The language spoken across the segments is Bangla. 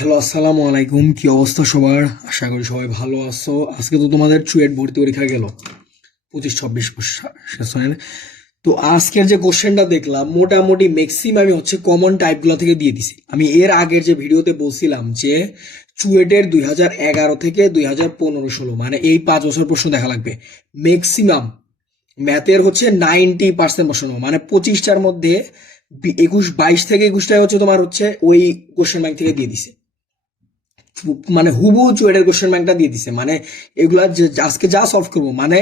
হ্যালো, আসসালামু আলাইকুম। কি অবস্থা সবার? আশা করি সবাই ভালো আছো। আজকে তো তোমাদের চুয়েট ভর্তি পরীক্ষা গেল 25-26 সেশনের। তো আজকের যে কোশ্চেনটা দেখলাম মোটামুটি ম্যাক্সিমামই হচ্ছে কমন টাইপগুলো থেকে দিয়ে দিছি। আমি এর আগের যে ভিডিওতে বলছিলাম যে চুয়েটের 2011 থেকে 2015-16 মানে এই 5 বছর প্রশ্ন দেখা লাগবে ম্যাক্সিমাম। ম্যাথের হচ্ছে 90% প্রশ্ন, মানে 25টার মধ্যে 22 থেকে 21টায় হচ্ছে তোমার হচ্ছে ওই কোশ্চেন ব্যাংক থেকে দিয়ে দিছে। মানে হুবহু চুয়েটের কোশ্চেন ব্যাংকটা দিয়ে দিছে। মানে এগুলা আজকে যা সলভ করবো, মানে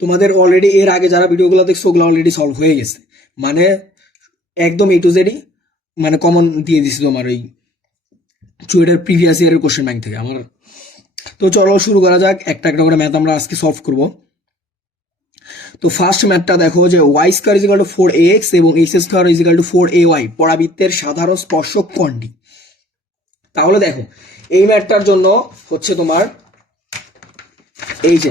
তোমাদের অলরেডি এর আগে যারা ভিডিওগুলো দেখছো ওগুলো অলরেডি সলভ হয়ে গেছে। মানে একদম এ টু জেডই মানে কমন দিয়ে দিছে তোমার ওই চুয়েটের প্রিভিয়াস ইয়ারের কোশ্চেন ব্যাংক থেকে আমার। তো চলো শুরু করা যাক, একটা একটা করে ম্যাথ আমরা আজকে সলভ করব। তো ফার্স্ট ম্যাথটা দেখো যে Y square is equal to 4ax এবং x square is equal to 4ay পরাবৃত্তের সাধারণ স্পর্শক কোণটি। তাহলে দেখো এই ম্যাথটার জন্য হচ্ছে তোমার এই যে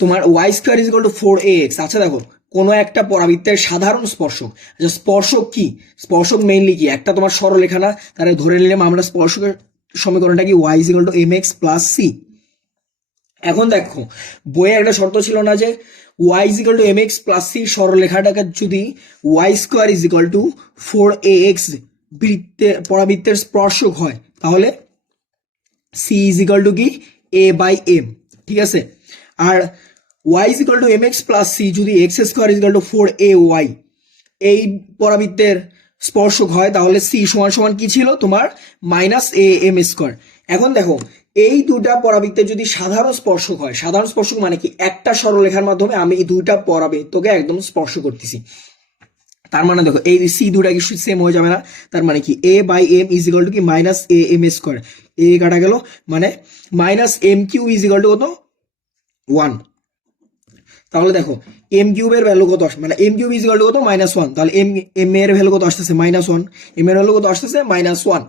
তোমার y square is equal to 4ax। আচ্ছা দেখো কোনো একটা পরাবৃত্তের সাধারণ স্পর্শক, আচ্ছা স্পর্শক কি? স্পর্শক মেইনলি কি একটা তোমার সরলরেখা না? তাহলে ধরে নিলাম আমরা স্পর্শকের সমীকরণটা কি y is equal to mx plus c. এখন দেখো বইয়ে একটা শর্ত ছিল না যে y is equal to mx plus c সরলরেখাটাকে যদি y square is equal to 4ax পরাবৃত্তের স্পর্শক হয় তাহলে সি ইজ ইকুয়াল টু কি এ বাই এম। ঠিক আছে, আর y is equal to m x plus c যদি x square is equal to 4ay এই পরাবৃত্তের স্পর্শক হয় তাহলে সি সমান সমান কি ছিল তোমার মাইনাস এ এম স্কোয়ার। এখন দেখো এই দুটা পরাবৃত্তের যদি সাধারণ স্পর্শক হয়, সাধারণ স্পর্শক মানে কি একটা সরলরেখার মাধ্যমে আমি এই দুইটা পরাবৃত্তকে একদম স্পর্শ করতেছি। তার মানে দেখো এই সি দুটা কি সেম হয়ে যাবে না? তার মানে কি a by m is equal to কি minus a m square. A কাটা গেল, মানে minus m q is equal to কত 1। তাহলে দেখো এম কিউবের ভ্যালু কত আসে, মানে m cube is equal to কত -1। তাহলে এম এম এর ভ্যালু কত আসতেছে -1, এম এর ভ্যালু কত আসতেছে -1।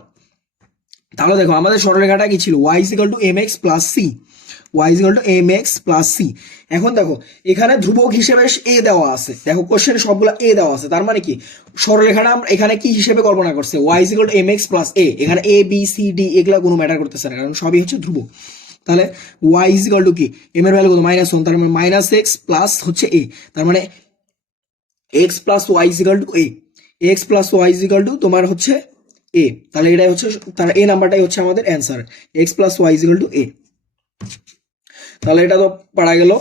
তাহলে দেখো আমাদের সরলরেখাটা কি ছিল y is equal to m x plus c, y is equal to m x plus c. এখন দেখো এখানে ধ্রুবক হিসেবে এ দেওয়া আছে, দেখো কোশ্চেন সবগুলো এ দেওয়া আছে, তার মানে কি সরলরেখাটা আমরা এখানে কি হিসেবে কল্পনা করছে y is equal to m x plus a. এখানে এ বি সি ডি এগুলা কোনো ম্যাটার করতেছে না, কারণ সবই হচ্ছে ধ্রুবক। তাহলে ওয়াই ইজ ইকুয়াল টু কি এম এর ভ্যালু কত -1, তার মানে মাইনাস এক্স প্লাস হচ্ছে এ, তার মানে x plus y is equal to a, x plus y is equal to তোমার হচ্ছে এ। তাহলে এটাই হচ্ছে তার এ নাম্বারটাই হচ্ছে আমাদের answer, x plus y is equal to a. তাহলে এটা তো পারা গেল।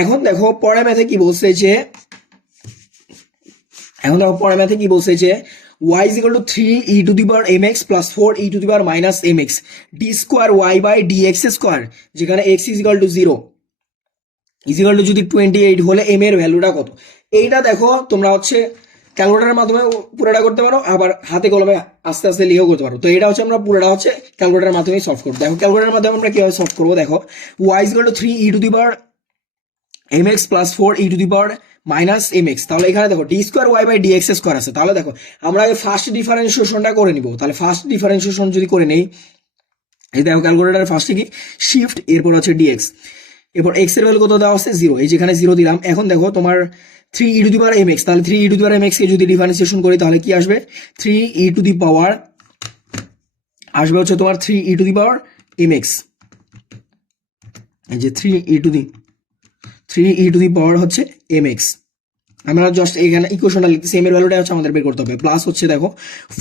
এখন দেখো পরের ম্যাথে কি বলছে যে y is equal to 3 e to the power mx plus 4 e to the power minus mx d square y by dx square, যেখানে x is equal to 0 is equal to যদি 28 হলে m এর ভ্যালুটা কত। এইটা দেখো তোমরা হচ্ছে ক্যালকুলেটরের মাধ্যমে পুরোটা করতে পারো, আবার হাতে কলমে আস্তে আস্তে লিখেও করতে পারো। তো এটা হচ্ছে আমরা পুরোটা হচ্ছে ক্যালকুলেটরের মাধ্যমেই সলভ করবো। দেখো ক্যালকুলেটরের মাধ্যমে আমরা কিভাবে সলভ করবো, দেখো y is equal to 3 e to the power mx plus 4 e to the power minus mx। তাহলে এখানে দেখো d square y by dx square আছে। তাহলে দেখো আমরা আগে ফার্স্ট ডিফারেন্সিয়েশনটা করে নিব। তাহলে ফার্স্ট ডিফারেন্সিয়েশন যদি করে নেই, এই দেখো ক্যালকুলেটার ফার্স্টে কি শিফট, এরপর হচ্ছে ডিএক্স, এরপর এক্স এর ভ্যালু কত দেওয়া আছে 0, এই যেখানে 0 দিলাম। এখন দেখো তোমার 3 ই টু দি পাওয়ার mx, তাহলে 3 ই টু দি পাওয়ার mx কে যদি ডিফারেন্সিয়েশন করি তাহলে কি আসবে 3 ই টু দি পাওয়ার আসবে হচ্ছে তোমার 3 ই টু দি পাওয়ার mx, এই যে 3 ই টু দি পাওয়ার হচ্ছে mx। আমরা জাস্ট এখানে ইকুয়েশনটা লিখতেছি, এম এর ভ্যালুটা হচ্ছে আমাদের বের করতে হবে। প্লাস হচ্ছে দেখো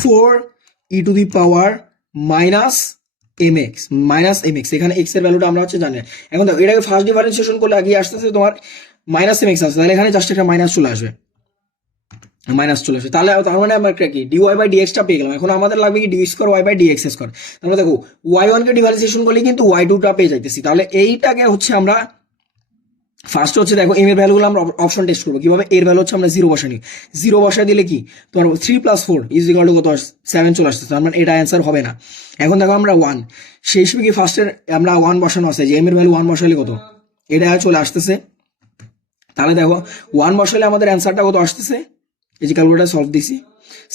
4 e to the power minus mx, এখানে x এর ভ্যালুটা আমরা হচ্ছে জানি। এখন দেখো এটাকে ফার্স্ট ডিফারেন্সিয়েশন করলে আগে আসতেছে তোমার -mx আসছে, তাহলে এখানে জাস্ট একটা মাইনাস চলে আসবে, তাহলে তার মানে আমরা কি dy বাই dxটা পেয়ে গেলাম। এখন আমাদের লাগবে কি d square y by dx square. তাহলে দেখো y1 কে ডিফারেন্সিয়েশন করলে কিন্তু y2 টা পেয়ে যাইতেছি। তাহলে এইটাকে হচ্ছে আমরা ফার্স্ট হচ্ছে দেখো এম এর ভ্যালুগুলো আমরা অপশন টেস্ট করবো কিভাবে। এর ভ্যালু হচ্ছে আমরা 0 বসাই, 0 বসাই দিলে কি তোমার 3 + 4 ইজ ইকুয়াল টু কত 7 চলে আসতেছে, তার মানে এটা অ্যান্সার হবে না। এখন দেখো আমরা 1 সেই সময় কি ফার্স্টের আমরা 1 বসানো আছে, যে এম এর ভ্যালু 1 বসাইলে কত এটা চলে আসতেছে। তাহলে দেখো 1 বসাইলে আমাদের অ্যান্সারটা কত আসতেছে, এই যে ক্যালকুলেটার সলভ দিছি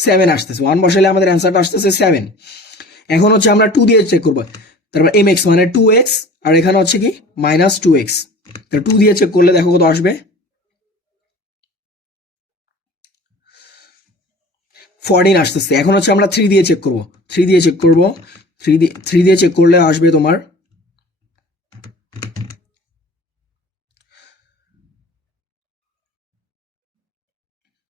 7 আসতেছে। 1 বসাইলে আমাদের অ্যান্সারটা আসতেছে 7। এখন হচ্ছে আমরা 2 দিয়ে চেক করবো, তারপর mx মানে 2x, আর এখানে হচ্ছে কি -2x। 2 দিয়ে চেক করলে দেখো কত আসবে 14 আসতেছে। এখন হচ্ছে আমরা 3 দিয়ে চেক করব, থ্রি দিয়ে চেক করলে আসবে তোমার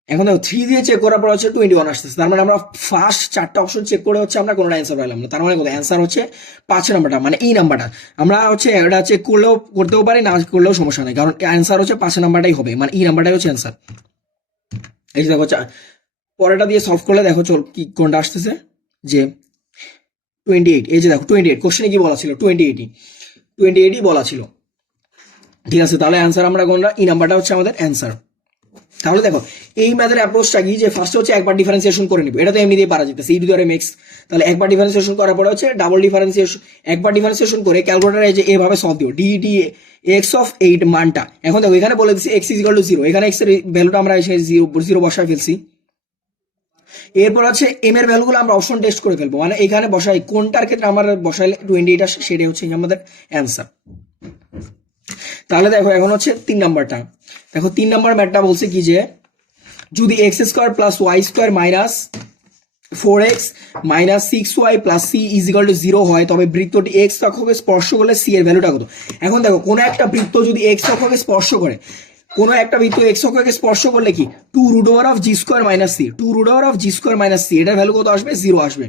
এখন দেখো 3 দিয়ে চেক করার পর হচ্ছে 21 আসতেছে, তার মানে আমরা ফার্স্ট 4টা অপশন চেক করে হচ্ছে আমরা কোনো অ্যান্সার পাইলাম না, তার মানে কত অ্যান্সার হচ্ছে 5 নাম্বারটা, মানে এই নাম্বারটা আমরা হচ্ছে এটা চেক করলেও করতেও পারি, না করলেও সমস্যা নেই, কারণ অ্যান্সার হচ্ছে 5 নাম্বারটাই হবে, মানে এই নাম্বারটাই হচ্ছে অ্যান্সার। এই যে দেখো পরেরটা দিয়ে সলভ করলে দেখো চল কি কোনটা আসতেছে, যে 28, এই যে দেখো 28 কোশ্চেনে কি বলা ছিল, 28ই বলা ছিল, ঠিক আছে। তাহলে অ্যান্সার আমরা কোনটা, এই নাম্বারটা হচ্ছে আমাদের অ্যান্সার। তাহলে দেখো এই ম্যাথের অ্যাপ্রোচটা কি, যে ফার্স্ট হচ্ছে একবার ডিফারেন্সিয়েশন করে নিব, এটা তো এমনি দিয়ে পারা যেতেছে ই টু দি পাওয়ার এক্স, তাহলে একবার ডিফারেন্সিয়েশন করার পরে হচ্ছে ডাবল ডিফারেন্সিয়েশন, একবার ডিফারেন্সিয়েশন করে ক্যালকুলেটারে যে এভাবে সলভ দিও ডি এক্স অফ 8 মানটা। এখন দেখো এখানে বলে দিচ্ছি এক্স ইজ ইকুয়াল টু 0, এখানে এক্স এর ভ্যালুটা আমরা এসে 0 বসায় ফেলছি। এরপর হচ্ছে এম এর ভ্যালুগুলো আমরা অপশন টেস্ট করে ফেলবো, মানে এখানে বসাই কোনটার ক্ষেত্রে আমার বসাইলে 28 আসে, সেটাই হচ্ছে আমাদের অ্যান্সার। তাহলে দেখো এখন হচ্ছে 3 নাম্বারটা, দেখো 3 নাম্বার ম্যাথটা বলছে কি, যে যদি x square plus y square minus 4x minus 6y plus c is equal to 0 হয়, তবে বৃত্তটি এক্স অক্ষকে স্পর্শ করলে সি এর ভ্যালুটা কত। এখন দেখো কোনো একটা বৃত্ত যদি এক্স অক্ষকে স্পর্শ করে, কোনো একটা বৃত্ত এক্স অক্ষকে স্পর্শ করলে কি 2√g² minus c, 2√g² minus c, এটার ভ্যালু কত আসবে, 0 আসবে।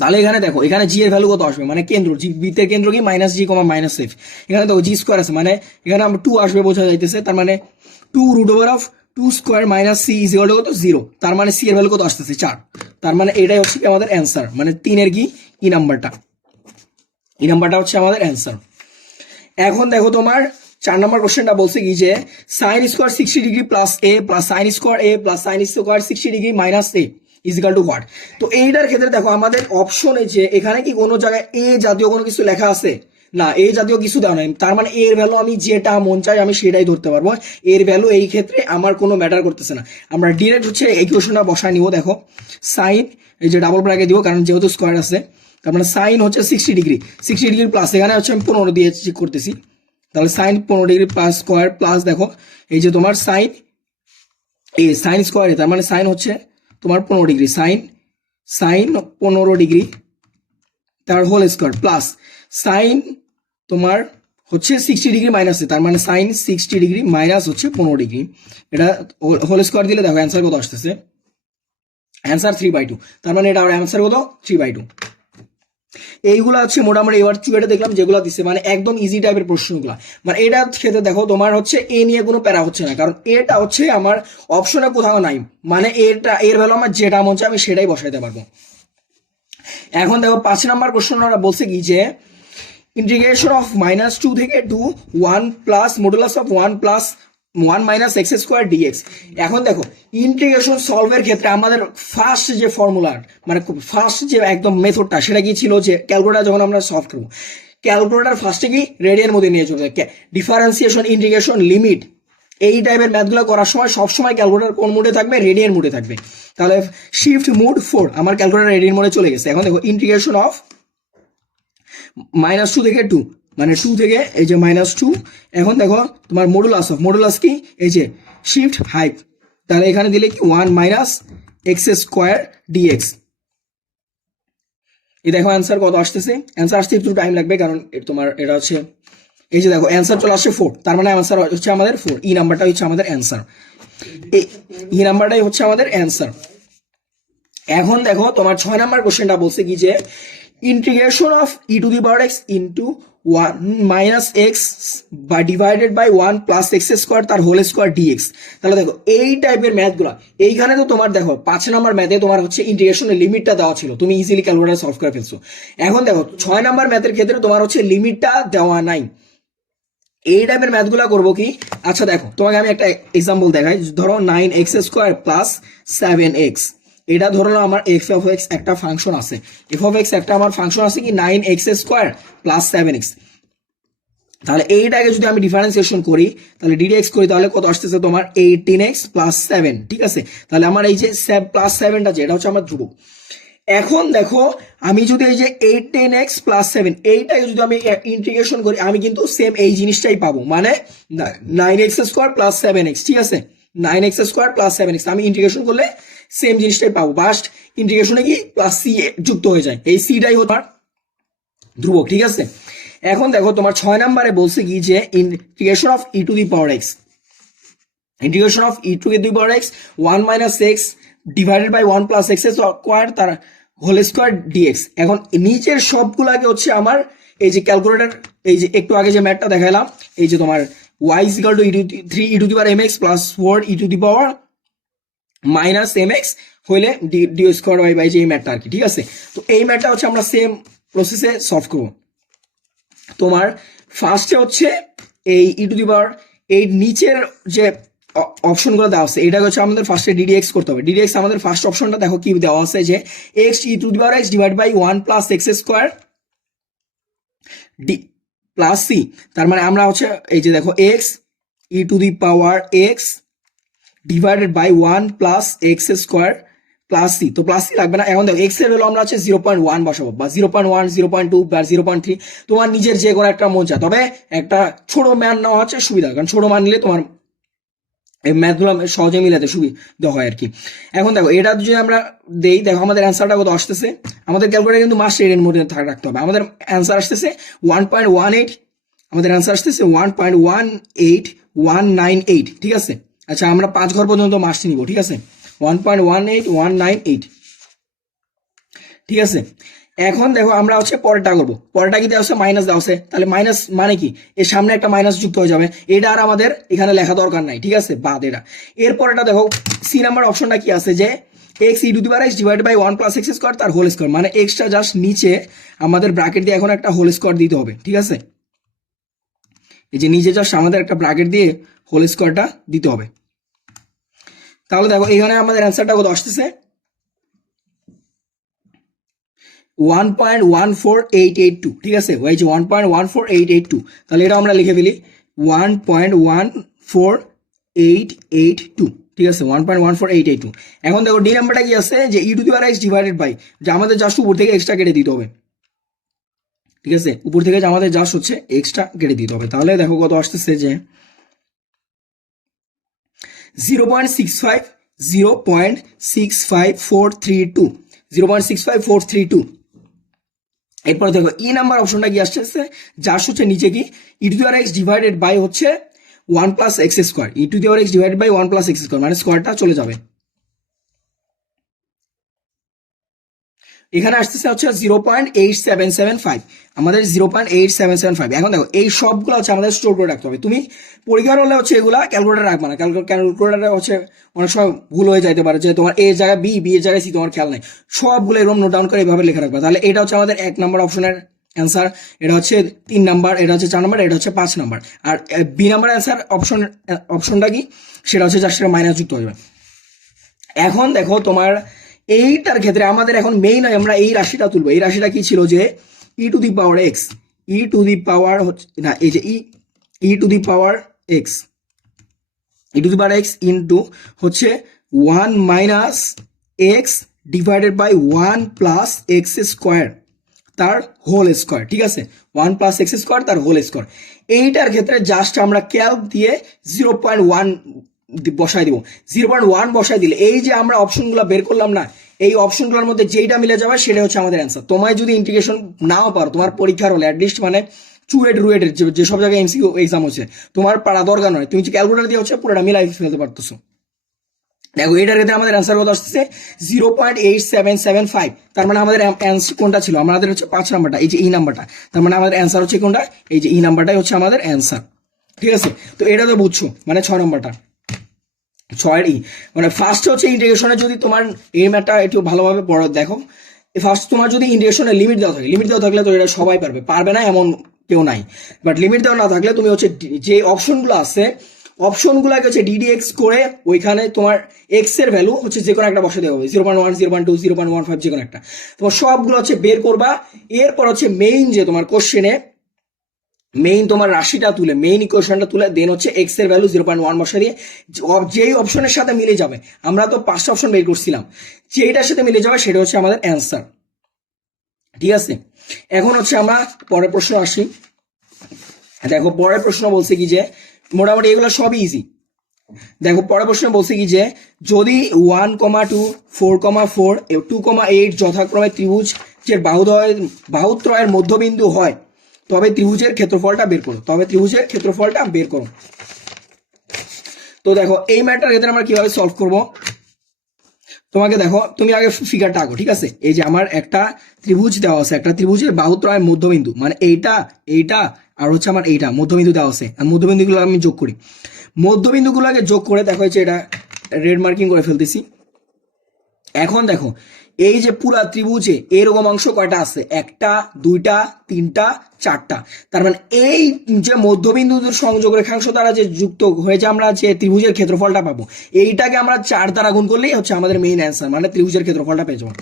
তাহলে এখানে দেখো এখানে জি এর ভ্যালু কত আসবে, মানে কেন্দ্র জি বৃত্তের কেন্দ্র কি মাইনাস জি কমা মাইনাস এফ, এখানে দেখো জি স্কোয়ার আছে, মানে এখানে আমরা 2 আসবে বোঝা যাইতেছে, তার মানে 2√2² minus c is equal to কত 0, তার মানে সি এর ভ্যালু কত আসতেছে 4, তার মানে এটাই হচ্ছে আমাদের অ্যান্সার, মানে 3 এর কি ই নাম্বারটা হচ্ছে আমাদের অ্যান্সার। এখন দেখো তোমার 4 নম্বর কোশ্চেনটা বলছে কি, যে sine square 60 degree plus A plus sine square A plus sine square 60 degree minus A is equal to what. তো এইটার ক্ষেত্রে দেখো আমাদের অপশনে যে এখানে কি কোনো জায়গায় এ জাতীয় কোনো কিছু লেখা আছে, না এ জাতীয় কিছু দেওয়া নাই, তার মানে এর ভ্যালু আমি যেটা মন চাই আমি সেটাই ধরতে পারবো, এর ভ্যালু এই ক্ষেত্রে আমার কোনো ম্যাটার করতেছে না। আমরা ডিরেক্ট হচ্ছে এই কোশ্চেনটা বসায় নিব, দেখো সাইন এই যে ডাবল ব্র্যাকেট দিব, কারণ যেহেতু স্কোয়ার আছে, তার মানে সাইন হচ্ছে 60 ডিগ্রি প্লাস, এখানে হচ্ছে আমি 15 দিয়ে চেক করতেছি, তাহলে sine 15 degree plus square plus দেখো এই যে তোমার সাইন সাইন স্কোয়ার, তার মানে সাইন হচ্ছে তোমার 15 ডিগ্রি, সাইন 15 ডিগ্রি তার হোল স্কোয়ার প্লাস সাইন তোমার হচ্ছে 60 ডিগ্রি মাইনাস, তার মানে সাইন 60 ডিগ্রি মাইনাস হচ্ছে 15 ডিগ্রি, এটা হোল স্কোয়ার দিলে দেখো অ্যান্সার কত আসতেছে, অ্যান্সার 3/2, তার মানে এটা অ্যান্সার কত 3/2। এইগুলো হচ্ছে মোটামুটি এবার চুয়েটা দেখলাম যেগুলো দিচ্ছে, মানে একদম ইজি টাইপের প্রশ্নগুলো, মানে এটা ক্ষেত্রে দেখো তোমার হচ্ছে এ নিয়ে কোনো প্যারা হচ্ছে না, কারণ এটা হচ্ছে আমার অপশনে কোথাও নাই, মানে এটা এর ভ্যালু আমার যেটা মন চায় আমি সেটাই বসাইতে পারবো। এখন দেখো 5 নাম্বার কোশ্চেন ওরা বলছে কি, যে ইন্টিগ্রেশন অফ -2 থেকে 1 plus modulus of 1 plus 1 minus x square dx. এখন দেখো ইন্টিগ্রেশন সলভের ক্ষেত্রে আমাদের ফার্স্ট যে ফর্মুলা, মানে ফার্স্ট যে একদম মেথডটা সেটা কি ছিল, যে ক্যালকুলেটার যখন আমরা সলভ করবো ক্যালকুলেটার ফার্স্টে কি রেডিয়ান মধ্যে নিয়ে চলবে, ডিফারেন্সিয়েশন ইন্টিগ্রেশন লিমিট এই টাইপের ম্যাথগুলো করার সময় সবসময় ক্যালকুলেটার কোন মোডে থাকবে, রেডিয়ান মোডে থাকবে। তাহলে শিফট মোড 4 আমার ক্যালকুলেটার রেডিয়ান মোডে চলে গেছে। এখন দেখো ইন্টিগ্রেশন অফ -2 থেকে 2, মানে 2 থেকে এই যে -2, এখন দেখো তোমার মডুলাস কি এই যে শিফট হাইট, তাহলে এখানে দিলে কি 1 মাইনাস এক্স স্কোয়ার ডিএক্স, এই দেখো অ্যান্সার কত আসতেছে, অ্যান্সার আসতে একটু টাইম লাগবে, কারণ তোমার এটা হচ্ছে এই যে দেখো অ্যান্সার চলে আসছে 4, তার মানে অ্যান্সার হচ্ছে আমাদের 4, ই নাম্বারটা হচ্ছে আমাদের অ্যান্সার, ই নাম্বারটাই হচ্ছে আমাদের অ্যান্সার। এখন দেখো তোমার 6 নাম্বার কোশ্চেনটা বলছে কি, যে integration of e to the power x into 1 minus x বা divided by 1 plus x square তার হোল স্কোয়ার ডিএক্স। তাহলে দেখো এই টাইপের ম্যাথগুলো, এইখানে তো তোমার দেখো 5 নাম্বার ম্যাথে তোমার হচ্ছে ইন্টিগ্রেশনের লিমিটটা দেওয়া ছিল, তুমি ইজিলি ক্যালকুলেটার সলভ করে ফেলছো। এখন দেখো 6 নাম্বার ম্যাথের ক্ষেত্রে তোমার হচ্ছে লিমিটটা দেওয়া নাই, এই টাইপের ম্যাথগুলো করবো কি, আচ্ছা দেখো তোমাকে আমি একটা এক্সাম্পল দেখাই, ধরো 9x স্কোয়ার প্লাস 7x, এটা ধরো আমার এফ অফ এক্স একটা ফাংশন আছে, এফ অফ এক্স একটা আমার ফাংশন আছে কি 9x স্কোয়ার প্লাস 7x, তাহলে এইটাকে যদি আমি ডিফারেন্সিয়েশন করি তাহলে ডিডিএক্স করি তাহলে কত আসতেছে তোমার 18x প্লাস 7, ঠিক আছে। তাহলে আমার এই যে প্লাস 7টা যে এটা হচ্ছে আমার ধ্রুবক। এখন দেখো আমি যদি এই যে 18x প্লাস 7 এইটাকে যদি আমি ইন্টিগ্রেশন করি আমি কিন্তু সেম এই জিনিসটাই পাবো, মানে 9x স্কোয়ার প্লাস 7x, ঠিক আছে 9x স্কোয়ার প্লাস 7x আমি ইন্টিগ্রেশন করলে সেম জিনিসটাই পাবো, বাস্ট ইন্টিগ্রেশনে কি প্লাস সি যুক্ত হয়ে যায়, এই সিটাই তোমার ধ্রুবক, ঠিক আছে। এখন দেখো তোমার 6 নম্বরে বলছে কি যে integration of e to the power x, integration of e to the power x 1 minus x divided by 1 plus x square তার হোল স্কোয়ার ডিএক্স। এখন নিচের সবগুলাকে হচ্ছে আমার এই যে ক্যালকুলেটর, এই যে একটু আগে যে ম্যাথটা দেখালাম, এই যে তোমার y is equal to 3 e to the power mx plus 4 e to the power minus m x হইলে ডি স্কোয়ার ওয়াই বাই যে এই ম্যাথটা আর কি, ঠিক আছে। তো এই ম্যাথটা হচ্ছে আমরা সেম প্রসেসে সলভ করবো। তোমার ফার্স্টে হচ্ছে এই ই টু দি পাওয়ার এই নিচের যে অপশনগুলো দেওয়া আছে এটা হচ্ছে আমাদের ফার্স্টে ডিডিএক্স করতে হবে। ডিডিএক্স আমাদের ফার্স্ট অপশনটা দেখো কি দেওয়া আছে যে x e to the power x divide by 1 plus x square d plus c. তার মানে আমরা হচ্ছে এই যে দেখো x e to the power x divided by 1 plus x square plus c. তো প্লাস সি লাগবে না। এখন দেখো এক্স এর ভ্যালু আমরা হচ্ছে 0.1 বসাবো, বা 0.1, 0.2 বা 0.3, তোমার নিজের যে কোনো একটা মন চায়। তবে একটা ছোট মান নেওয়া হচ্ছে সুবিধা, কারণ ছোট মান নিলে তোমার এই ম্যাথগুলো সহজে মিলাতে সুবিধা হয় আর কি। এখন দেখো এটা যদি আমরা দেই, দেখো আমাদের অ্যান্সারটা কত আসতেছে। আমাদের ক্যালকুলেটার কিন্তু মাস্ট এর মধ্যে রাখতে হবে। আমাদের অ্যান্সার আসতেছে 1.18, আমাদের অ্যান্সার আসতেছে 1.18198, ঠিক আছে। আচ্ছা আমরা 5 ঘর পর্যন্ত মাস্ট নিব, ঠিক আছে। 1.18198, ঠিক আছে। এখন দেখো আমরা হচ্ছে পরেরটা করবো। পরেরটা কি দেওয়া আছে? মাইনাস দেওয়া আছে। তাহলে মাইনাস মানে কি, এর সামনে একটা মাইনাস যুক্ত হয়ে যাবে, এটা আর আমাদের এখানে লেখা দরকার নাই, ঠিক আছে, বাদ এটা। এর পরেরটা দেখো সি নাম্বার অপশনটা কি আছে যে x e to the power x divide by 1 plus x square তার হোল স্কোয়ার, মানে এক্সটা জাস্ট নিচে আমাদের ব্র্যাকেট দিয়ে এখন একটা হোল স্কোয়ার দিতে হবে, ঠিক আছে। এই যে নিচে জাস্ট আমাদের একটা ব্র্যাকেট দিয়ে হোল স্কোয়ারটা দিতে হবে। তাহলে দেখো এখানে আমাদের অ্যান্সারটা কত আসতেছে 1.14882, ঠিক আছে। ওই যে 1.14882, তাহলে এটা আমরা লিখে ফেলি 1.14882, ঠিক আছে, 1.14882। এখন দেখো ডি নাম্বারটা কি আছে যে e to the power x divided by, যে আমাদের জাস্ট উপর থেকে এক্সট্রা কেটে দিতে হবে, ঠিক আছে, উপর থেকে যে আমাদের জাস্ট হচ্ছে এক্সট্রা কেটে দিতে হবে। তাহলে দেখো কত আসতেছে যে 0.65, 0.65432, 0.65432। এরপর দেখো ই নাম্বার অপশনটা কি আসছে, যার হচ্ছে নিচে কি e to the power x divided by হচ্ছে 1 plus x square, e to the power x divided by 1 plus x square, মানে স্কোয়ারটা চলে যাবে। এখানে আসতেছে হচ্ছে 0.8775, আমাদের 0.8775। এখন দেখো এই সবগুলো হচ্ছে আমাদের স্টোর করে রাখতে হবে। তুমি পরীক্ষার হলে হচ্ছে এগুলা ক্যালকুলেটার রাখবে না, ক্যালকুলেটারে হচ্ছে অনেক সময় ভুল হয়ে যাইতে পারে, যে তোমার এ জায়গায় বি, বি এর জায়গায় সি, তোমার খেয়াল নাই। সবগুলো এরকম নোট ডাউন করে এইভাবে লেখা রাখবে। তাহলে এটা হচ্ছে আমাদের 1 নম্বর অপশনের অ্যান্সার, এটা হচ্ছে 3 নাম্বার, এটা হচ্ছে 4 নাম্বার, এটা হচ্ছে 5 নাম্বার। আর বি নাম্বার অ্যান্সার অপশনটা কি, সেটা হচ্ছে জাস্ট মাইনাস যুক্ত হয়ে যাবে। এখন দেখো তোমার এইটার ক্ষেত্রে আমাদের এখন মেইন আমরা এই রাশিটা তুলবো। এই রাশিটা কি ছিল যে e to the power x, e to the power না, এই যে e to the power x, e to the power x into হচ্ছে 1 minus x divided by 1 plus x square তার হোল স্কোয়ার, ঠিক আছে, 1 প্লাস এক্স স্কোয়ার তার হোল স্কোয়ার। এইটার ক্ষেত্রে জাস্ট আমরা ক্যালক দিয়ে 0.1 বসাই দিব। 0.1 বসাই দিলে এই যে আমরা অপশনগুলো বের করলাম না, এই অপশনগুলোর মধ্যে যেইটা মিলে যাবে সেটা হচ্ছে আমাদের অ্যান্সার। তোমায় যদি ইন্টিগ্রেশন নাও পারো, তোমার পরীক্ষার হলে অ্যাটলিস্ট মানে চুয়েট রুয়েটের যেসব জায়গায় এমসিকিউ এক্সাম হচ্ছে, তোমার পারা দরকার নয়, তুমি ক্যালকুলেটর দিয়ে হচ্ছে পুরোটা মিলাই ফেলতে পারতেছো। দেখো এটার ক্ষেত্রে আমাদের অ্যান্সার কত আসতেছে 0.8775। তার মানে আমাদের অ্যান্সার কোনটা ছিল, আমাদের হচ্ছে 5 নাম্বারটা, এই যে ই নাম্বারটা। তার মানে আমাদের অ্যান্সার হচ্ছে কোনটা, এই যে ই নাম্বারটাই হচ্ছে আমাদের অ্যান্সার, ঠিক আছে। তো এটা তো বুঝছো, মানে 6 নাম্বারটা 6 মানে ফার্স্ট হচ্ছে ইন্টিগ্রেশনে যদি তোমার এই ম্যাথটা একটু ভালোভাবে পড়ো, দেখো ফার্স্ট তোমার যদি ইন্টিগ্রেশনের লিমিট দেওয়া থাকে, লিমিট দেওয়া থাকলে তো এটা সবাই পারবে না এমন কেউ নাই। বাট লিমিট দেওয়া না থাকলে তুমি হচ্ছে যে অপশনগুলো আছে, অপশনগুলোকে হচ্ছে ডিডিএক্স করে ওইখানে তোমার এক্স এর ভ্যালু হচ্ছে যে কোনো একটা বসে দেওয়া হবে, 0.1, 0.2, 0.15, যে কোনো একটা, তোমার সবগুলো হচ্ছে বের করবা। এরপর হচ্ছে মেইন যে তোমার কোশ্চেনে মেইন তোমার রাশিটা তুলে, মেইন ইকুয়েশনটা তুলে দেন হচ্ছে এক্স এর ভ্যালু 0.1 বসা দিয়ে যেই অপশনের সাথে মিলে যাবে, আমরা তো 5টা অপশন বের করছিলাম, যেইটার সাথে মিলে যাবে সেটা হচ্ছে আমাদের অ্যান্সার, ঠিক আছে। এখন হচ্ছে আমরা পরের প্রশ্ন আসি। দেখো পরের প্রশ্ন বলছে কি যে মোটামুটি এগুলো সবই ইজি, দেখো পরের প্রশ্নে বলছে কি যে যদি 1,2 4,4 2,8 যথাক্রমে ত্রিভুজের বাহুত্রয়ের মধ্যবিন্দু হয় তবে ত্রিভুজের ক্ষেত্রফলটা বের করো। তো দেখো এই ম্যাটার ক্ষেত্রে আমরা কিভাবে সলভ করব, তোমাকে দেখো তুমি আগে ফিগারটা আঁকো, ঠিক আছে। এই যে আমার একটা ত্রিভুজ দেওয়া আছে, একটা ত্রিভুজের বাহুত্রয়ের মধ্যবিন্দু মানে এইটা আর হচ্ছে আমার এইটা মধ্যবিন্দু দেওয়া আছে, আর মধ্যবিন্দুগুলো আমি যোগ করি। মধ্যবিন্দুগুলোকে যোগ করে দেখো যে এটা রেড মার্কিং করে ফেলতেছি। এখন দেখো এই যে পুরা ত্রিভুজে এরকম অংশ কয়টা আছে, 1টা 2টা 3টা 4টা। তার মানে এই যে মধ্যবিন্দুর সংযোগ রেখাংশ দ্বারা যে যুক্ত হয়েছে আমরা যে ত্রিভুজের ক্ষেত্রফলটা পাবো, এইটাকে আমরা 4 দ্বারা গুণ করলেই হচ্ছে আমাদের মেইন অ্যান্সার, মানে ত্রিভুজের ক্ষেত্রফলটা পেয়ে যাবো।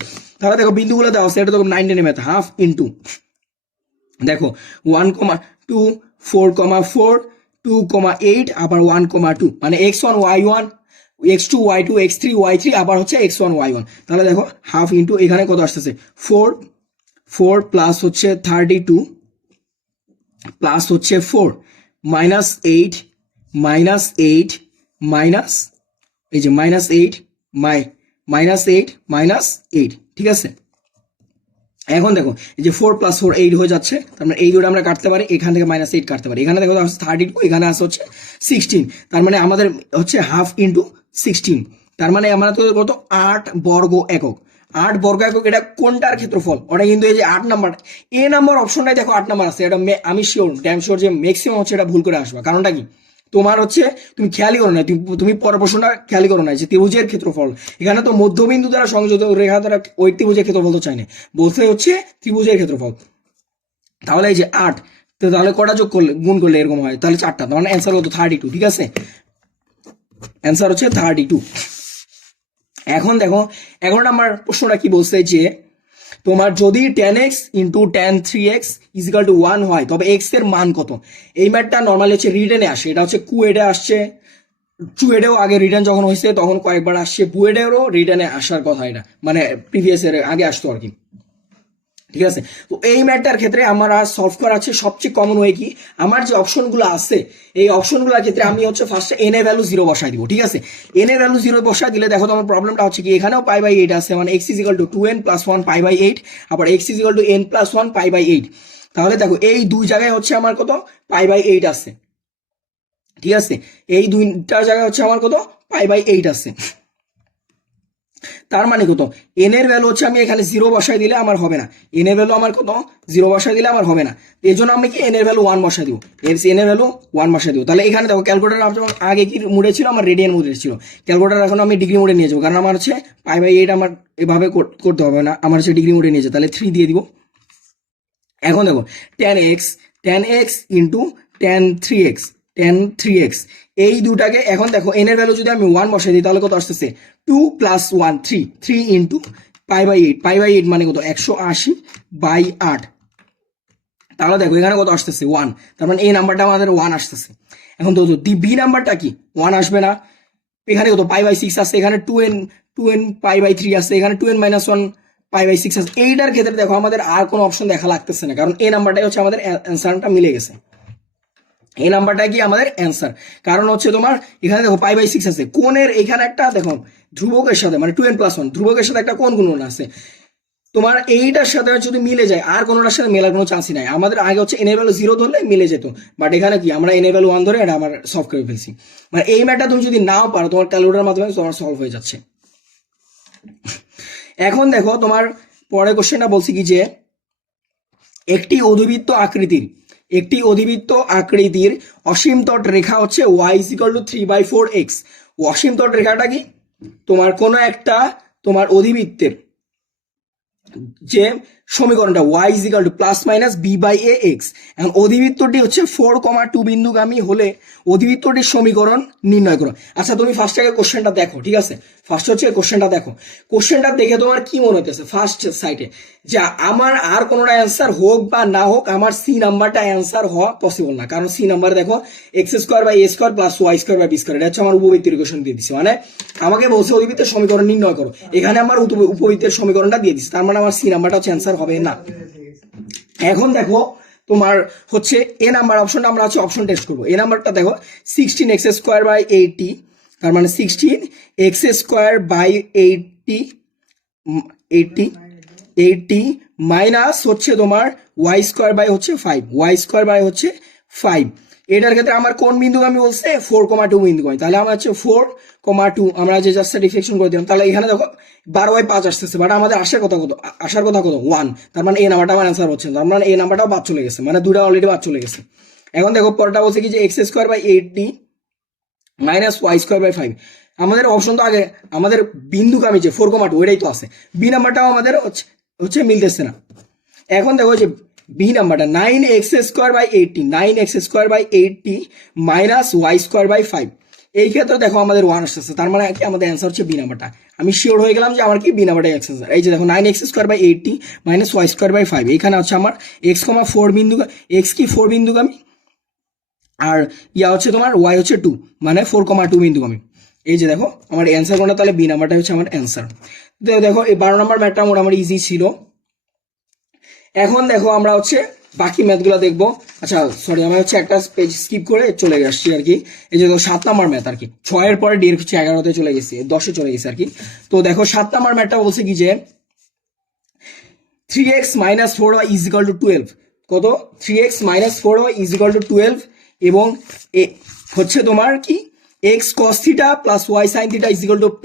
তাহলে দেখো বিন্দুগুলো দেওয়া আছে, এটা তো 9 টেনে ম্যাথ, হাফ ইন্টু দেখো 1,2 4,4 2,8 আবার 1,2 মানে x1 y1 x2 y2 x3 y3 আবার হচ্ছে x1 y1। তাহলে দেখো হাফ ইন্টু এখানে কত আসতেছে 4 প্লাস হচ্ছে 32 প্লাস হচ্ছে 4 মাইনাস 8 মাইনাস এই যে মাইনাস 8 মাইনাস 8, ঠিক আছে। এখন দেখো এই যে 4 + 4 8 হয়ে যাচ্ছে, তার মানে এই দুটো আমরা কাটতে পারি, এখান থেকে -8 কাটতে পারি। এখানে দেখো 32, এখানে আছে হচ্ছে 16, তার মানে আমাদের হচ্ছে হাফ ইন্টু 16, তার মানে আমরা তো কত 8 বর্গ একক। 8 বর্গ একক এটা কোনটার ক্ষেত্রফল, ওটা কিন্তু এই যে 8 নাম্বার এ নাম্বার অপশনটাই দেখো 8 নাম্বার আছে, এটা আমি ড্যাম শিওর যে ম্যাক্সিমাম হচ্ছে এটা ভুল করে আসবা। কারণটা কি, তোমার হচ্ছে তুমি খেয়ালই করো না, তুমি পরের প্রশ্নটা খেয়ালই করো না যে ত্রিভুজের ক্ষেত্রফল, এখানে তো মধ্যবিন্দু দ্বারা সংযোজিত রেখা দ্বারা ওই ত্রিভুজের ক্ষেত্রফল তো চাই না, বলতে হচ্ছে ত্রিভুজের ক্ষেত্রফল। তাহলে এই যে 8, তো তাহলে কটা যোগ করলে গুণ করলে এরকম হয়, তাহলে 4টা, তার মানে অ্যান্সার হতো 32, ঠিক আছে। অ্যান্সার হচ্ছে 32। এখন দেখো 11 নাম্বার প্রশ্নটা কি বলছে যে তোমার যদি 10x into tan 3x is equal two 1 হয় তবে x এর মান কত। এই ম্যাথটা নর্মালি হচ্ছে রিটেনে আসে, এটা হচ্ছে কুয়েডে আসছে, চুয়েডেও আগে রিটার্ন যখন হয়েছে তখন কয়েকবার আসছে, বুয়েডেরও রিটার্নে আসার কথা, এটা মানে প্রিভিয়াস এর আগে আসতো আর কি, ঠিক আছে। তো এই ম্যাটার ক্ষেত্রে আমরা সলভ করা আছে সবচেয়ে কমন ওয়ে কি, আমার যে অপশনগুলো আছে এই অপশনগুলোর ক্ষেত্রে আমি হচ্ছে ফার্স্টে এন এ ভ্যালু 0 বসাই দিব, ঠিক আছে। এন এ ভ্যালু 0 বসাই দিলে দেখো তোমার প্রবলেমটা হচ্ছে কি, এখানেও π/8 আছে, মানে x = 2n + 1 π/8, আবার x = n + 1 π/8। তাহলে দেখো এই দুই জায়গায় হচ্ছে আমার কত π/8 আছে, ঠিক আছে। এই দুইটা জায়গায় হচ্ছে আমার কত π/8 আছে। তার মানে কত, এন এর ভ্যালু হচ্ছে আমি এখানে 0 বসাই দিলে আমার হবে না, এন এর ভ্যালু আমার কত 0 বসাই দিলে আমার হবে না, এই জন্য আমি কি এন এর ভ্যালু 1 বসাই দিব, এন এর ভ্যালু 1 বসাই দিব। তাহলে এখানে দেখো ক্যালকুলেটার আগে কি মুডে ছিল, আমার রেডিয়ান মুডে ছিল, ক্যালকুলেটার এখন আমি ডিগ্রি মুডে নিয়ে যাবো, কারণ আমার হচ্ছে π/8 আমার এভাবে করতে হবে না, আমার হচ্ছে ডিগ্রি মুডে নিয়ে যাবো। তাহলে 3 দিয়ে দিব। এখন দেখো tan x into tan 3x এই দুটাকে, এখন দেখো এন এর ভ্যালু যদি আমি 1 বসাই দিই তাহলে কত আসতেছে 2 + 1 3 ইন্টু π/8 মানে কত 180/8। তাহলে দেখো এখানে কত আসতেছে 1, তার মানে এই নাম্বারটা আমাদের 1 আসতেছে। এখন তো বি নাম্বারটা কি 1 আসবে না, এখানে কত π/6 আছে, এখানে 2n π/3 আছে, এখানে 2n - 1 π/6 আছে। এইটার ক্ষেত্রে দেখো আমাদের আর কোনো অপশন দেখা লাগতেছে না, কারণ এই নাম্বারটাই হচ্ছে আমাদের অ্যান্সারটা মিলে গেছে, এই নাম্বারটা কি আমাদের অ্যান্সার। কারণ হচ্ছে তোমার এখানে দেখো π/6 আছে, কোণের এখানে একটা দেখো ধ্রুবকের সাথে মানে 2n + 1 ধ্রুবকের সাথে একটা কোণ গুণন আছে, তোমার এইটার সাথে যদি মিলে যায় আর কোনোটার সাথে মেলার কোনো চান্সই নাই। আমাদের আগে হচ্ছে এন এর ভ্যালু 0 ধরলে মিলে যেত, বাট এখানে কি আমরা এন এর ভ্যালু 1 ধরে এটা আমার সলভ করে ফেলছি। মানে এই ম্যাথটা তুমি যদি নাও পারো তোমার ক্যালকুলেটরের মাধ্যমে তোমার সলভ হয়ে যাচ্ছে। এখন দেখো তোমার পরের কোশ্চেনটা বলছি কি যে একটি অধিবৃত্ত আকৃতির অসীম তট রেখা হচ্ছে y = 3/4x। অসীম তট রেখাটা কি, তোমার কোনো একটা তোমার অধিবৃত্তের যে সমীকরণটা y = ± b/ax। এখন অধিবৃত্তটি হচ্ছে 4,2 বিন্দুগামী হলে অধিবৃত্তটির সমীকরণ নির্ণয় করো। আচ্ছা তুমি ফার্স্ট আগে কোশ্চেনটা দেখো, ঠিক আছে, ফার্স্ট হচ্ছে কোশ্চেনটা দেখো, কোশ্চেনটা দেখে তোমার কি মনে হইতেছে ফার্স্ট সাইটে, যে আমার আর কোনোটা অ্যান্সার হোক বা না হোক আমার সি নাম্বারটা অ্যান্সার হওয়া পসিবল না, কারণ সি নাম্বার দেখো x² + a² + y² b², এটা হচ্ছে আমার উপবৃত্তের ইকুয়েশন দিয়ে দিচ্ছে, মানে আমাকে বলছে অধিবৃত্তের সমীকরণ নির্ণয় করো, এখানে আমার উপবৃত্তের সমীকরণটা দিয়ে দিচ্ছে, তার মানে আমার সি নাম্বারটা হচ্ছে অ্যান্সার হবে না। এখন দেখো তোমার হচ্ছে এ নাম্বার অপশনটা আমরা হচ্ছে অপশন টেস্ট করবো। এ নাম্বারটা দেখো 16x² / 80 তার মানে 16 এক্স স্কোয়ার বাই 80 মাইনাস হচ্ছে তোমার ওয়াই স্কোয়ার বাই হচ্ছে 5, ওয়াই স্কোয়ার বাই হচ্ছে 5। এটার ক্ষেত্রে আমার কোন বিন্দুগামী বলছে 4,2 বিন্দুগামী, তাহলে আমার হচ্ছে 4,2 আমরা যে জাস্ট রিফ্লেকশন করে দিলাম, তাহলে এখানে দেখো 12/5 আসতেছে, বাট আমাদের আসার কথা কত 1, তার মানে এই নাম্বারটা আমার অ্যান্সার হচ্ছে, তার মানে এই নাম্বারটাও বাদ চলে গেছে, মানে দুটা অলরেডি বাদ চলে গেছে। এখন দেখো পরটা বলছে কি যে x square by 80 minus y square by 5। আমাদের অপশন তো আগে আমাদের বিন্দুগামী যে 4,2 এটাই তো আছে, বি নাম্বারটাও আমাদের হচ্ছে মিলতেছে না। এখন দেখো যে বি নাম্বারটা 9x square by 80, 9x square by 80 minus y square by 5। এই ক্ষেত্রে দেখো আমাদের 1 আসতেছে, তার মানে কি আমাদের অ্যান্সার হচ্ছে বি নাম্বারটা। আমি শিওর হয়ে গেলাম যে আমার কি বি নাম্বারটাই অ্যান্সার। এই যে দেখো 9x square by 80 minus y square by 5, এইখানে হচ্ছে আমার x,4 বিন্দু, x কি 4 বিন্দুগামী, আর ইয়া হচ্ছে তোমার ওয়াই হচ্ছে 2, মানে 4,2 বিন্দুগামী। এই যে দেখো আমার অ্যান্সার কোনটা, তাহলে বি নাম্বারটা হচ্ছে আমার অ্যান্সার। দেখো এই 12 নম্বর ম্যাথটা মোটামুটি ইজি ছিল। এখন দেখো আমরা হচ্ছে বাকি ম্যাথগুলো দেখবো। আচ্ছা সরি, আমি হচ্ছে একটা পেজ স্কিপ করে চলে আসছি আর কি। এই যে 7 নম্বর ম্যাথ আর কি, 6-এর পরে ডি হচ্ছে 11-তে চলে গেছে, 10-এ চলে গেছে আর কি। তো দেখো 7 নম্বর ম্যাথটা বলছে কি যে 3x minus 4y is equal to 12। কত? 3x minus 4y is equal to 12, এবং হচ্ছে তোমার কি x cos theta plus y sin theta is equal to p।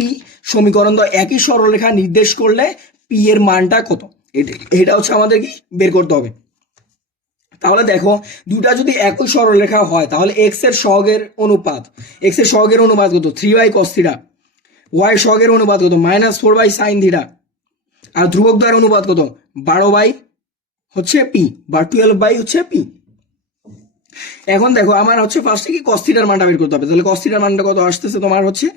সমীকরণ তো একই সরলরেখা নির্দেশ করলে p এর মানটা কত, এটা হচ্ছে আমাদের কি বের করতে হবে। তাহলে দেখো দুটা যদি একই সরলরেখা হয় তাহলে x এর সহগের অনুপাত, x এর সহগের অনুপাত কত 3y cos থিটা, y এর সহগের অনুপাত কত -4y sin থিটা, আর ধ্রুবক দ্বয়ের অনুপাত কত 12 হচ্ছে p বা 12 হচ্ছে p। এখন দেখো আমার হচ্ছে ফার্স্টে কি cos থিটার মানটা বের করতে হবে, তাহলে cos থিটার মানটা কত আসতেছে তোমার হচ্ছে,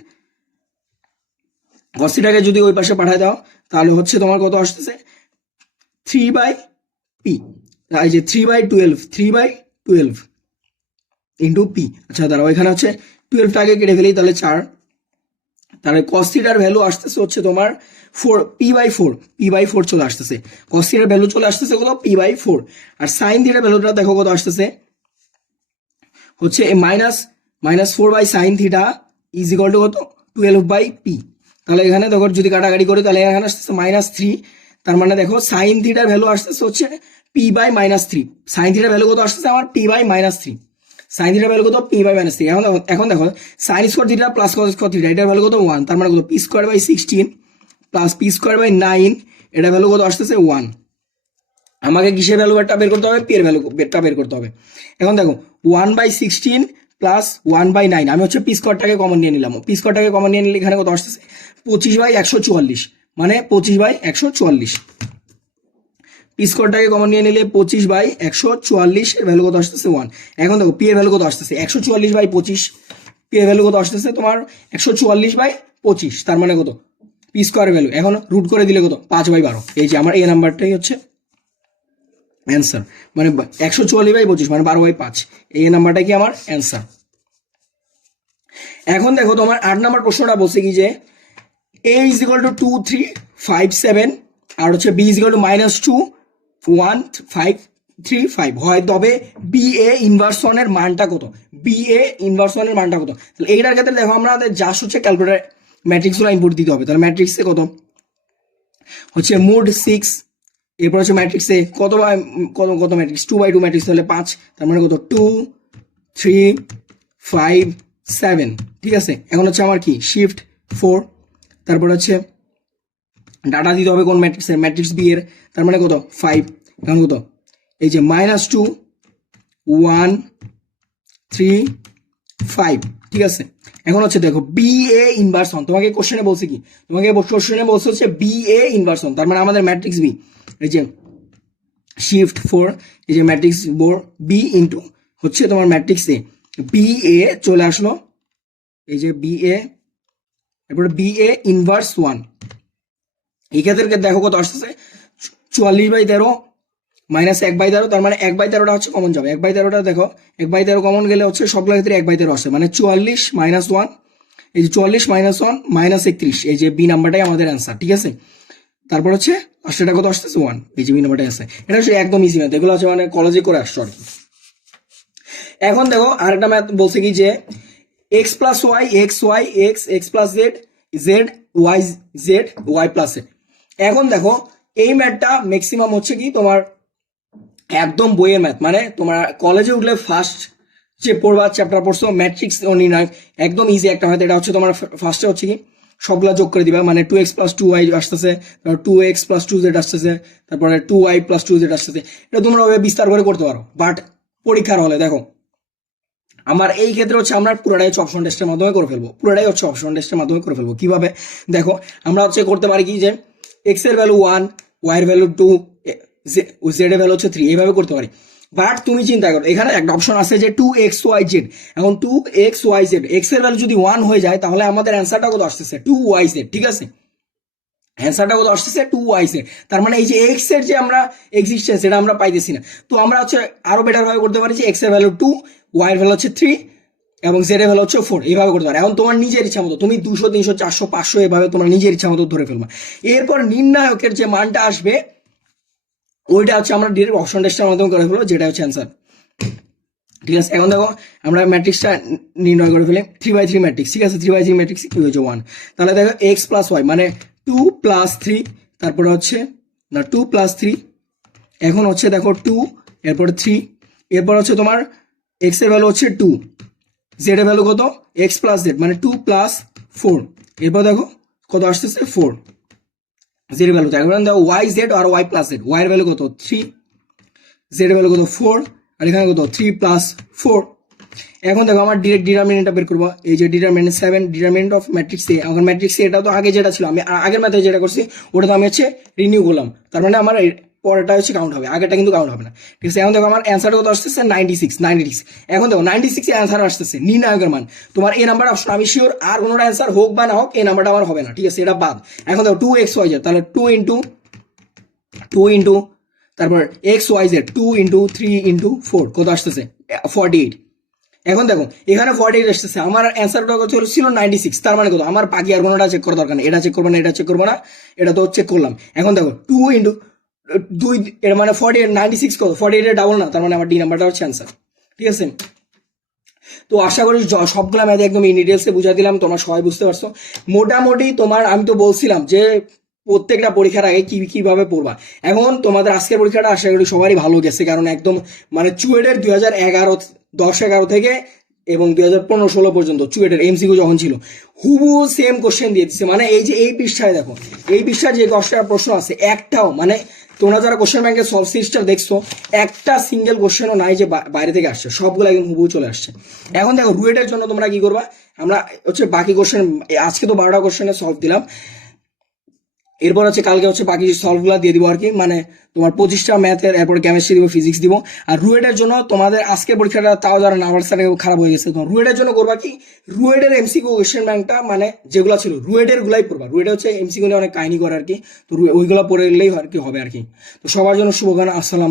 cos থিটাকে যদি ওই পাশে পাঠায় দাও তাহলে হচ্ছে তোমার কত আসতেছে 3/p, এই যে 3/12 ইন্টু p। আচ্ছা দাঁড়াও, এখানে হচ্ছে 12টাকে কেটে ফেলি, তাহলে 4, তাহলে cos থিটার ভ্যালু আসতেছে হচ্ছে তোমার 4p/4 চলে আসতেছে, cos থিটার ভ্যালু চলে আসতেছে কত p/4, আর sin থিটার ভ্যালুটা দেখো কত আসতেছে হচ্ছে -4 sin theta is equal to কত 12/p। তাহলে এখানে দেখো যদি কাটাকাটি করি তাহলে এখানে আসতেছে -3, তার মানে দেখো sin থিটার ভ্যালু আসতেছে হচ্ছে p/-3, sin থিটার ভ্যালু কত আসতেছে আমার p/-3, sin থিটার ভ্যালু কত p/-3। এখন দেখো sin square theta plus cos square theta এটার ভ্যালু কত 1, তার মানে কত p²/16 প্লাস p²/9, এটা ভ্যালু কত আসতেছে 1। আমাকে কিসের ভ্যালুটা বের করতে হবে, পি এর ভ্যালুটা বের করতে হবে। এখন দেখো 1/16 প্লাস 1/9, আমি হচ্ছে পি স্কয়ারটাকে কমন নিয়ে নিলাম, পি স্কয়ারটাকে কমন নিয়ে নিলে এখানে কত আসতেছে 25/144, মানে 25/144, পি স্কয়ারটাকে কমন নিয়ে নিলে 25/144 এর ভ্যালু কত আসতেছে 1। এখন দেখো পি এর ভ্যালু কত আসতেছে 144/25, পি এর ভ্যালু কত আসতেছে তোমার 144/25, তার মানে কত পি স্কয়ারের ভ্যালু, এখন রুট করে দিলে কত 5/12। এই যে আমার এই নাম্বারটাই হচ্ছে অ্যান্সার, মানে 144/25 মানে 12/5, এই নাম্বারটা কি আমার অ্যান্সার। এখন দেখো তোমার 8 নাম্বার প্রশ্নটা বলছে কি যে a ইজ ইকুয়াল টু 2 3 5 7 আর হচ্ছে b ইজ ইকুয়াল টু -2 1 5 3 5 হয়, তবে বি এ ইনভার্স 1 এর মানটা কত, বি এ ইনভার্স 1 এর মানটা কত। তাহলে এইটার ক্ষেত্রে দেখো আমাদের জাস্ট হচ্ছে ক্যালকুলেটর ম্যাট্রিক্সগুলো ইনপুট দিতে হবে। তাহলে ম্যাট্রিক্সে কত হচ্ছে মোড 6, এরপর হচ্ছে ম্যাট্রিক্সে কত কত ম্যাট্রিক্স 2/2 ম্যাট্রিক্স, তাহলে 5, তার মানে কত 2 3 5 7, ঠিক আছে। এখন হচ্ছে আমার কি শিফট 4, তারপর হচ্ছে ডাটা দিতে হবে কোন ম্যাট্রিক্সের, ম্যাট্রিক্স বি এর, তার মানে কত 5, এখন কত এই যে -2 1 3 5, ঠিক আছে। এখন হচ্ছে দেখো বি এ ইনভার্স 1, তোমাকে কোশ্চেনে বলছে কি, তোমাকে কোশ্চেনে বলছে হচ্ছে বি এ ইনভার্স 1, তার মানে আমাদের ম্যাট্রিক্স বি, এই যে শিফট 4, এই যে ম্যাট্রিক্স বি ইন্টু হচ্ছে তোমার ম্যাট্রিক্স এ, বি এ চলে আসলো, এই যে বি এ, এরপরে বি এ ইনভার্স 1, এই ক্ষেত্রে দেখো কত আসতেছে 44/13 মাইনাস 1/13, তার মানে 1/13টা হচ্ছে কমন যাবে, 1/13টা দেখো 1/13 কমন গেলে হচ্ছে সবগুলো ক্ষেত্রে 1/13 আসছে, মানে 44 - 1, এই যে 44 - 1 -31, এই যে বি নাম্বারটাই আমাদের অ্যান্সার, ঠিক আছে। তারপর হচ্ছে সেটা কত আসতেছে 1, এই যে বি নাম্বারটাই আছে। এটা হচ্ছে একদম ইজি ম্যাথ, এগুলো হচ্ছে মানে কলেজে করে আসছো আর কি। এখন দেখো আরেকটা ম্যাথ বলছে কি যে x plus y, x y x, x plus z, z y z, y plus z. এখন দেখো এই ম্যাথটা ম্যাক্সিমাম হচ্ছে কি তোমার একদম বইয়ের ম্যাথ, মানে তোমার কলেজে উঠলে ফার্স্ট যে পড়বা চ্যাপ্টার পড়ছো ম্যাট্রিক্স নির্ণয়, একদম ইজি একটা ম্যাথ। এটা হচ্ছে তোমার ফার্স্টে হচ্ছে কি সবগুলা যোগ করে দিবা, মানে 2x প্লাস 2y আসতেছে, 2x প্লাস 2z আসতেছে, তারপরে 2y প্লাস 2z আসতেছে। এটা তোমরা ওভাবে বিস্তার করে করতে পারো, বাট পরীক্ষার হলে দেখো আমার এই ক্ষেত্রে হচ্ছে আমরা পুরোটাই হচ্ছে অপশন টেস্টের মাধ্যমে করে ফেলবো, পুরোটাই হচ্ছে অপশন টেস্টের মাধ্যমে করে ফেলবো। কিভাবে দেখো, আমরা হচ্ছে করতে পারি কি যে এক্স এর ভ্যালু 1, ওয়াই এর ভ্যালু 2, জেড এর ভ্যালু হচ্ছে 3, এইভাবে করতে পারি। বাট তুমি চিন্তা করো এখানে একটা অপশন আছে যে 2xyz। এখন 2xyz, এক্স এর ভ্যালু যদি 1 হয়ে যায় তাহলে আমাদের অ্যান্সারটা কত আসতেছে 2yz, ঠিক আছে? অ্যান্সারটা কত আসতেছে 2yz। তার মানে এই যে এক্স এর যে আমরা এক্সিস্টেন্স এটা আমরা পাইতেছি না। তো আমরা হচ্ছে আরো বেটার ভাবে করতে পারি যে এক্স এর ভ্যালু 2, ওয়াই এর ভ্যালু হচ্ছে 3 এবং জেড এর ভ্যালু হচ্ছে 4, এইভাবে করতে পারো। এখন তোমার নিজের ইচ্ছা মতো তুমি 200, 300, 400, 500 এভাবে তোমার নিজের ইচ্ছা মতো ধরে ফেলবা। এরপর নির্ণায়কের যে মানটা আসবে ওইটা হচ্ছে আমরা ডিরেক্ট অপশন টেস্টের মাধ্যমে করে ফেলবো, যেটা হচ্ছে অ্যান্সার, ঠিক আছে? এখন দেখো আমরা ম্যাট্রিক্সটা নির্ণয় করে ফেলি, 3/3 ম্যাট্রিক্স, ঠিক আছে? 3/3 ম্যাট্রিক্স কি হয়েছে 1। তাহলে দেখো এক্স প্লাস ওয়াই মানে 2 প্লাস 3, তারপরে হচ্ছে না 2 প্লাস 3, এখন হচ্ছে দেখো 2, এরপর 3, এরপর হচ্ছে তোমার এক্স এর ভ্যালু হচ্ছে 2, জেড এর ভ্যালু কত এক্স প্লাস জেড মানে 2 প্লাস 4, এরপর দেখো কত আসতেছে 4, জেড এর ভ্যালু দেখো ওয়াই জেড আর ওয়াই প্লাস জেড, ওয়াই এর ভ্যালু কত 3, জেড এর ভ্যালু কত 4, আর এখানে কত 3 প্লাস 4। এখন দেখো আমার ডিরেক্ট ডিটারমিনেন্টটা বের করবো, এই যে ডিটারমিনেন্ট 7, ডিটারমিনেন্ট অফ ম্যাট্রিক্স এ। এখন ম্যাট্রিক্স এ এটা তো আগে যেটা ছিল, আমি আগের ম্যাথে যেটা করছি ওটা তো আমি হচ্ছে রিনিউ করলাম, তার মানে আমার পরেরটা হচ্ছে কাউন্ট হবে, আগেরটা কিন্তু কাউন্ট হবে না, ঠিক আছে? এখন দেখো আমার অ্যান্সারটা কত আসতেছে 96। এখন দেখো 96 এর অ্যান্সার আসতেছে নির্ণায়কের মান তোমার এই নাম্বার অপশন, আমি শিওর আর কোনোটা অ্যান্সার হোক বা না হোক এই নাম্বারটা আমার হবে না, ঠিক আছে? এটা বাদ। এখন দেখো 2xyz, তাহলে 2 ইন্টু তারপর xyz 2 ইন্টু 3 ইন্টু 4 কত আসতেছে 48। এখন দেখো এখানে 48 আসতেছে, আমার অ্যান্সারটা কত ছিল 96, তার মানে কত আমার বাকি আর কোনোটা চেক করার দরকার নেই, এটা চেক করবো না, এটা চেক করবো না, এটা তো চেক করলাম। এখন দেখো 2 ইন্টু 2 এর মানে 48, 96 কত 48 এর ডাবল না, তার মানে আমার ডি নাম্বারটা হচ্ছে অ্যান্সার, ঠিক আছে? তো আশা করি সবগুলা ম্যাথ একদম ইন ডিটেলসে বুঝা দিলাম, তোমরা সবাই বুঝতে পারছো মোটামুটি। তোমার আমি তো বলছিলাম যে প্রত্যেকটা পরীক্ষার আগে কিভাবে পড়বা। এখন তোমাদের আজকের পরীক্ষাটা আশা করি সবারই ভালো গেছে, কারণ একদম মানে চুয়েটের 2010-11 থেকে এবং 2015-16 পর্যন্ত চুয়েটের এমসিকিউ যখন ছিল হুবু সেম কোশ্চেন দিয়ে দিচ্ছে। মানে এই যে এই পৃষ্ঠায় দেখো, এই পৃষ্ঠায় যে 10টা প্রশ্ন আছে একটাও মানে তোমরা যারা কোশ্চেন ব্যাংকের সলভ সিরিজটা দেখছো একটা সিঙ্গেল কোশ্চেনও নাই যে বাইরে থেকে আসছে, সবগুলো একদম হুবহু চলে আসছে। এখন দেখো রুয়েটের জন্য তোমরা কি করবা, আমরা হচ্ছে বাকি কোশ্চেন আজকে তো 12টা কোশ্চেনের সলভ দিলাম, এরপর হচ্ছে কালকে হচ্ছে বাকি সলভগুলো দিয়ে দিব আর কি, মানে তোমার 25টা ম্যাথের, এরপর কেমিস্ট্রি দিব, ফিজিক্স দিব। আর রুয়েটের জন্য তোমাদের আজকের পরীক্ষাটা তাও যারা নাম্বার সারে খারাপ হয়ে গেছে, তোমার রুয়েটের জন্য করবা কি রুয়েটের এমসিকিউ কোশ্চেন ব্যাংকটা মানে যেগুলো ছিল রুয়েটের গুলাই পড়বা। রুয়েটে হচ্ছে এমসিকিউ নিয়ে অনেক কাহিনী করে আর কি, তো ওইগুলো পড়ে গেলেই আর কি হবে আর কি। তো সবার জন্য শুভকামনা, আসসালাম।